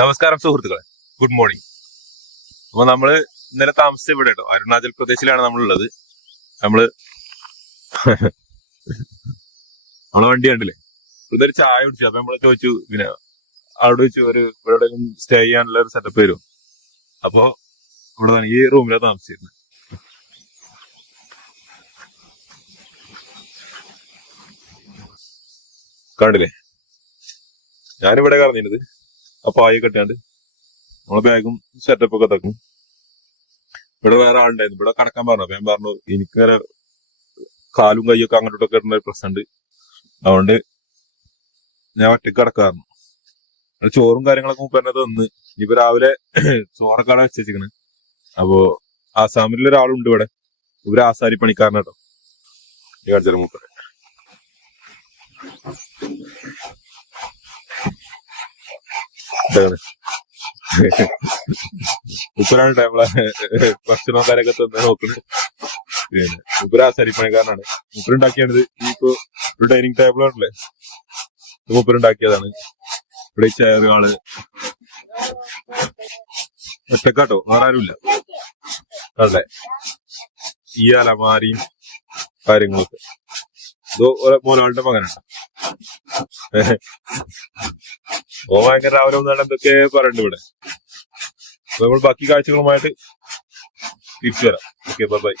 നമസ്കാരം സുഹൃത്തുക്കളെ, good morning. അപ്പൊ നമ്മള് ഇന്നലെ താമസിച്ച ഇവിടെ കേട്ടോ, അരുണാചൽ പ്രദേശിലാണ് നമ്മളുള്ളത്. നമ്മള് നമ്മളെ വണ്ടി കണ്ടില്ലേ, ഇതൊരു ചായ കുടിച്ചു. അപ്പൊ നമ്മള് ചോദിച്ചു, പിന്നെ അവിടെ വെച്ചു ഒരു ഇവിടെ സ്റ്റേ ചെയ്യാനുള്ള ഒരു സെറ്റപ്പ് വരും. അപ്പൊ ഇവിടെ ഈ റൂമിലാണ് താമസിച്ചിരുന്നത്. കണ്ടില്ലേ, ഞാനിവിടെ കറങ്ങിയത്. അപ്പൊ ആയി കെട്ടാണ്ട് നമ്മളെ ബാഗും സെറ്റപ്പ് ഒക്കെ തക്കും. ഇവിടെ വേറെ ആളുണ്ടായിരുന്നു, ഇവിടെ കടക്കാൻ പറഞ്ഞു. അപ്പൊ ഞാൻ പറഞ്ഞു എനിക്ക് വേറെ കാലും കൈയൊക്കെ അങ്ങോട്ടൊക്കെ ഇടുന്ന ഒരു പ്രശ്നമുണ്ട്, അതുകൊണ്ട് ഞാൻ ഒറ്റക്ക് കിടക്കാറുണ്ട്. ചോറും കാര്യങ്ങളൊക്കെ മുപ്പന്നെ തന്ന്. ഇനിയിപ്പോ രാവിലെ ചോറൊക്കെ അവിടെ വെച്ചിരിക്കണ്. അപ്പോ ആസാമിലെ ഒരാളുണ്ട് ഇവിടെ, ഇവര് ആസാരി പണിക്കാരൻ കേട്ടോ. ഈ കാണിച്ചാൽ മൂപ്പര് ഇതാണ്. മൂപ്പരാണ് നമ്മളെ ഭക്ഷണവും കാര്യമൊക്കെ തന്നെ നോക്കുന്നത്. പിന്നെ മൂപ്പര് ആസാരി പണിക്കാരനാണ്. മൂപ്പരുണ്ടാക്കിയാണിത്. ഇപ്പൊ ഒരു ഡൈനിങ് ടേബിൾ ആണല്ലേ, ഇത് മൂപ്പരുണ്ടാക്കിയതാണ്. ഇവിടെ ചെയറുകള് ഒറ്റക്കാട്ടോ, വേറെ ആരുമില്ല. അതെ, ഈ അലമാരിയും കാര്യങ്ങളൊക്കെ ഇത് മോനാളുടെ മകനാണ്. ഓ ഭയങ്കര രാവിലെ ഒന്നാണ് എന്തൊക്കെ പറയുന്നുണ്ട് ഇവിടെ. അപ്പൊ നമ്മൾ ബാക്കി കാഴ്ചകളുമായിട്ട് തിരിച്ചു വരാം. Okay, by.